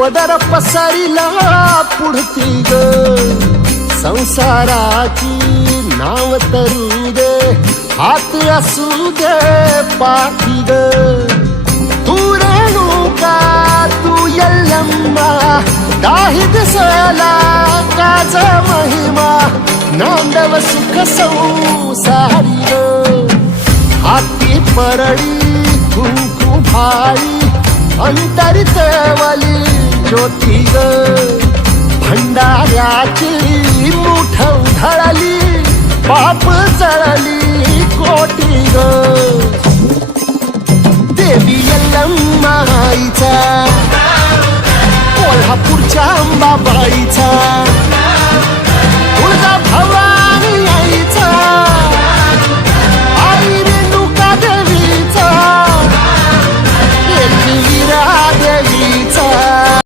पदर पसरिला पुढती ग संसाराची नाव तरू दे हात असू दे पाठी ग तू रेणुका तू यल्लम्मा दाही दिसला काज महिमा नांदव सुख संसारी ग हाती परडी कुंकू भाई अंतरितवली ज्योती ग भंडाऱ्याची मुठ उधळली पाप जळली कोटी ग देवी यल्लम्मा आईचा कोल्हापूरच्या अंबाबाईचा